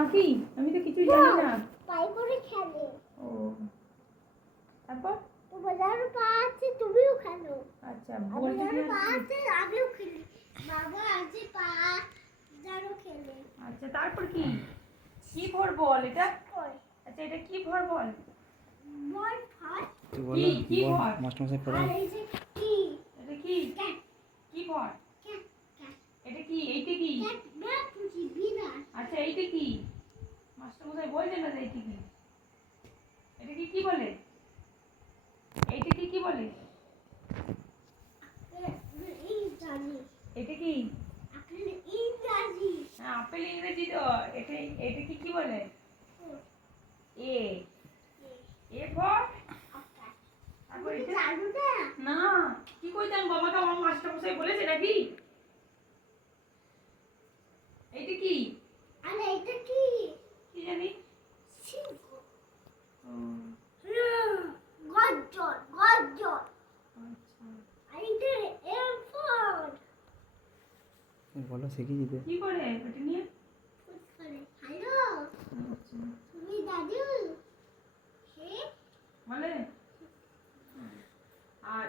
নাকি? আমি তো কিছুই জানি না। পাই করে খেলে। ও তারপর তোমার যার পা আছে তুমিও খেলো। আচ্ছা আমার বলতে যার কি পা আছে আমিও খেলি। বাবা আছে পা যারও খেলে। আচ্ছা তারপর কি কি ভর বল এটা? কই আচ্ছা এটা কি ভর বল? বল ফাট। তুই বলো কি বল ভর? মাস্টারমশাই পড়ায়। আর এই যে কি এটা কি ক্যাট কি ভর? ক্যাট ক্যাট এটা কি এইটা কি? ক্যাট ব্যাট বুঝি বিড়াল। আচ্ছা এইটা কি? মাস্টার মশাই বলছেন না যে এইটা কি? এটা কি কি বলে? এইটা কি কি বলে? এই জানি এটা কি? আপনি ইংরাজি। হ্যাঁ আপেল ইংরেজি তো। এটা এটা কি কি বলে? এ এ ফর তারপর তুমি এটা জানো না? না কি কই জানবো? আমাকে আমার মাস্টার মশাই বলেছে নাকি? এইটা কি? আর এটা কি? কি জানি? সিংহ। ও গর্জন গর্জন। আচ্ছা আর এটা এয়ারফোন। বলো শিখে যেতে। কি করে এটা নিয়ে? হ্যালো আচ্ছা তুমি দাদু হে বলে আর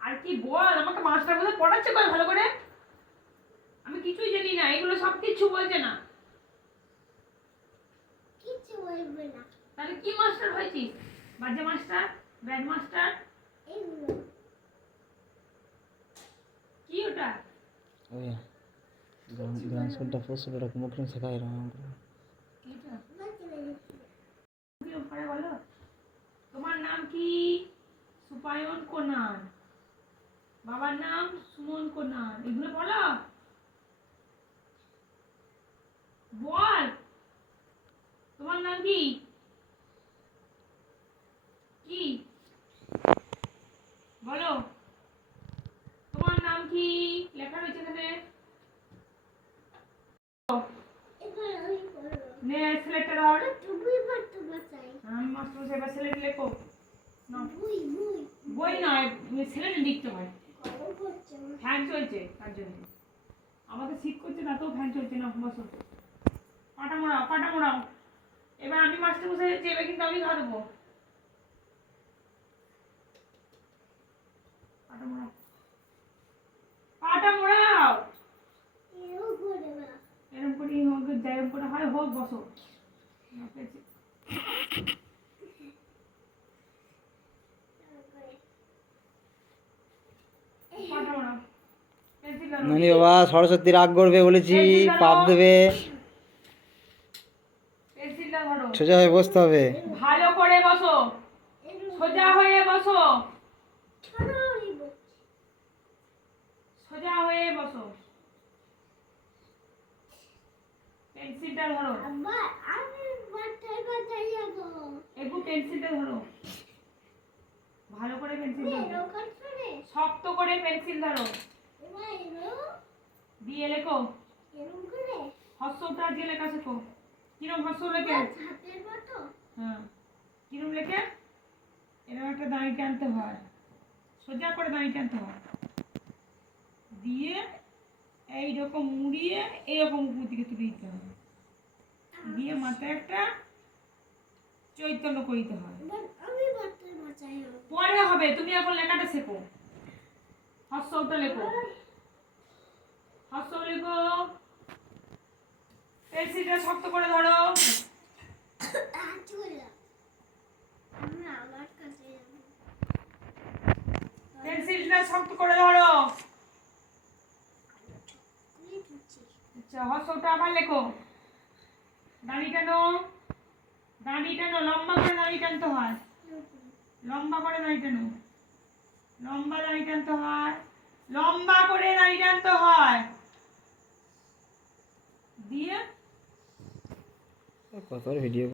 আর কি বল? আমাকে মাস্টার মশাই পড়াচ্ছে কই ভালো করে? আমি কিছুই জানি না, এগুলো সব কিছু বলছে না। কিছু বলবে না। তাহলে কি মাস্টার হয়েছিস? বাজে মাস্টার, ব্যাড মাস্টার? এগুলো কি ওটা? ওই গ্রাম স্কুলটা পোস্ট ওটা মুখে শেখায় এরকম করে। এটা বাচ্চা লেগেছে। কি পড়ে বলো? তোমার নাম কি? সুপায়ন কোনার। বাবার নাম সুমন কোনার। এগুলো বলো। বল তোমার নাম কি? কি বলো? তোমার নাম কি? লেখা রয়েছে এখানে। এবার আমি পড়বো। নে সিলেক্টেড ধর। তুমি পড়তে বাঁচাই। আমি মাস্টার মশাই এবার সিলেক্ট লেখো। না বুই বুই বই নয়, সিলেক্ট লিখতে হয়। গরম করছে আমার। ফ্যান চলছে তার জন্য। আমাদের শীত করছে না তো ফ্যান চলছে না। বসো পাটা মোড়াও পাটা মোড়াও। এবার আমি মাস্টার মশাই হচ্ছে, এবার কিন্তু আমি ঘা দেবো। পাটা মোড়াও পাটা মোড়াও। এও করে না। এরকম করে হোক যেরকম করে হয় হোক বসো। না পেয়েছি। পাটা মোড়াও। পেন্সিল ধরো। নানি বাবা সরস্বতী রাগ করবে বলেছি, পেন্সিল ধরো। পাপ দেবে। পেন্সিলটা ধরো। সোজা হয়ে বসতে হবে। ভালো করে বসো। সোজা হয়ে বসো। সোজা হয়ে বসো। পেন্সিলটা ধরো। আবার আমি বাচ্চায় বাচ্চায় যাবো। একটু পেন্সিলটা ধরো। ভালো করে পেন্সিল ধরো। এরকম করে শক্ত করে পেন্সিল ধরো। এবার এলো দিয়ে লেখো। এরকম করে হর্ষটা দিয়ে লেখা শেখো। কিরম হর্ষ লেখে? হাতের মতো। হ্যাঁ কিরম লেখে? এরকম একটা দাঁড়ি টানতে হয়। সোজা করে দাঁড়ি টানতে হয়। দিয়ে এইরকম মুড়িয়ে এইরকম উপর দিকে তুলে দিতে হবে। দিয়ে মাথায় একটা চৈতন্য করিতে হয়। এবার আমি বাচ্চায় বাচ্চায় যাবো। পরে হবে, তুমি এখন লেখাটা শেখো। হর্ষটা লেখো। হর্ষ লেখো। পেন্সিলটা শক্ত করে ধরো। চলে আমি আমার কাছে যাবো। পেন্সিলটা শক্ত করে ধরো। তুই ধরছিস। আচ্ছা হর্ষটা আবার লেখো। দাঁড়ি টানো। দাঁড়ি টানো, লম্বা করে দাঁড়ি টানতে হয়। লম্বা করে দাঁড়ি টানো। লম্বা দাঁড়ি টানতে হয়। লম্বা করে দাঁড়ি টানতে হয়। দিয়ে কত ভিডিও